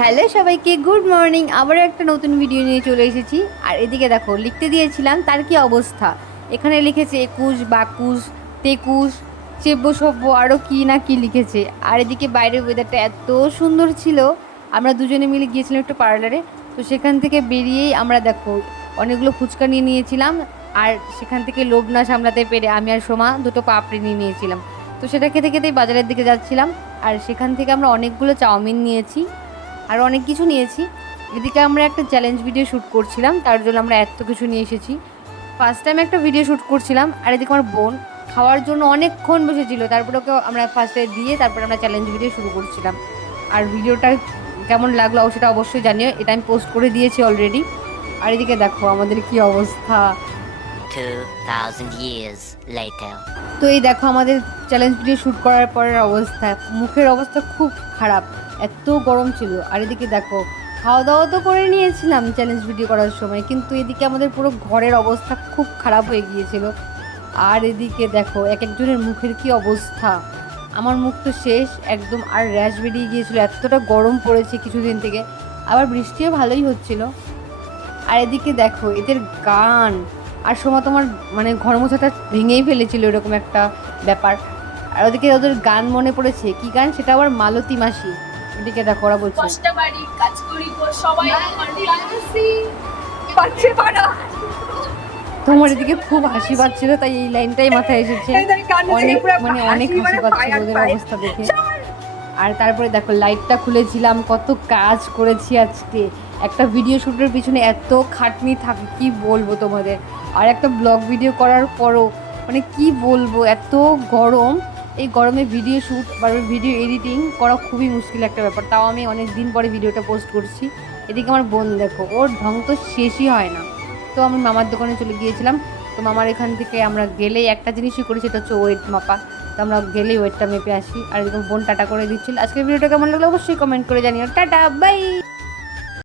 Hello সবাইকে good morning. আবার একটা নতুন ভিডিও নিয়ে চলে এসেছি। আর এদিকে দেখো লিখতে দিয়েছিলাম তার কি অবস্থা। এখানে লিখেছে 21 22 23 চেব্য সভ্য আরও কি না কি লিখেছে। আর এদিকে বাইরের ওয়েদারটা এত সুন্দর ছিল। আমরা দুজনে মিলে গিয়েছিলাম একটু পার্লারে। তো সেখান থেকে বেরিয়েই আমরা দেখো অনেকগুলো ফুচকা নিয়ে নিয়েছিলাম। আর সেখান থেকে লোভ না সামলাতে পেরে আমি আর সোমা দুটো পাপড়ি নিয়ে নিয়েছিলাম। তো সেটা খেতে খেতেই বাজারের দিকে যাচ্ছিলাম। আর সেখান থেকে আমরা অনেকগুলো চাউমিন নিয়েছি আর অনেক কিছু নিয়েছি। এদিকে আমরা একটা চ্যালেঞ্জ ভিডিও শ্যুট করছিলাম, তার জন্য আমরা এত কিছু নিয়ে এসেছি। ফার্স্ট টাইম একটা ভিডিও শ্যুট করছিলাম। আর এদিকে আমার বোন খাওয়ার জন্য অনেকক্ষণ বসেছিল, তারপরে ওকে আমরা ফার্স্টে দিয়ে তারপরে আমরা চ্যালেঞ্জ ভিডিও শুরু করছিলাম। আর ভিডিওটা কেমন লাগলো সেটা অবশ্যই জানিও, এটা আমি পোস্ট করে দিয়েছি অলরেডি। আর এদিকে দেখো আমাদের কি অবস্থা। 2000 years later. তো এই দেখো আমাদের চ্যালেঞ্জ ভিডিও শ্যুট করার পরের অবস্থা, মুখের অবস্থা খুব খারাপ, এত গরম ছিল। আর এদিকে দেখো খাওয়া দাওয়া তো করে নিয়েছিলাম চ্যালেঞ্জ ভিডিও করার সময়, কিন্তু এদিকে আমাদের পুরো ঘরের অবস্থা খুব খারাপ হয়ে গিয়েছিল। আর এদিকে দেখো এক একজনের মুখের কি অবস্থা। আমার মুখ তো শেষ একদম, আর র্যাশ বেরিয়ে গিয়েছিলো, এতটা গরম পড়েছে কিছুদিন থেকে। আবার বৃষ্টিও ভালোই হচ্ছিল। আর এদিকে দেখো এদের গান, আর সময় তোমার মানে ঘর মোছাটা ভেঙেই ফেলেছিল এরকম একটা ব্যাপার। আর ওদিকে ওদের গান মনে পড়েছে, কি গান সেটা আবার মালতী মাসি। এদিকে দেখো ওরা বলছে দশটা বাড়ির কাজ করি গো সবাই পাচ্ছে পাড়া। তোমার এদিকে খুব হাসি পাচ্ছিল, তাই এই লাইনটাই মাথায় এসেছে। অনেক মানে অনেক হাসি পাচ্ছিল ওদের অবস্থা দেখে। আর তারপরে দেখো লাইটটা খুলেছিলাম, কত কাজ করেছি আজকে। একটা ভিডিও শ্যুটের পিছনে এত খাটনি থাকে কি বলবো তোমাদের। আর একটা ব্লগ ভিডিও করার পরও মানে কি বলবো, এত গরম। এই গরমে ভিডিও শ্যুট বা ভিডিও এডিটিং করা খুবই মুশকিল একটা ব্যাপার। তাও আমি অনেক দিন পরে ভিডিওটা পোস্ট করছি। এদিকে আমার বোন দেখো, ওর ঢং তো শেষই হয় না। তো আমি মামার দোকানে চলে গিয়েছিলাম। তো মামার এখান থেকে আমরা গেলেই একটা জিনিসই করি, সেটা হচ্ছে ওয়েট মাপা। তো আমরা গেলেই ওয়েটটা মেপে আসি। আর এরকম বোন টাটা করে দিচ্ছিল। আজকের ভিডিওটা কেমন লাগলো অবশ্যই কমেন্ট করে জানিও। Tata bye.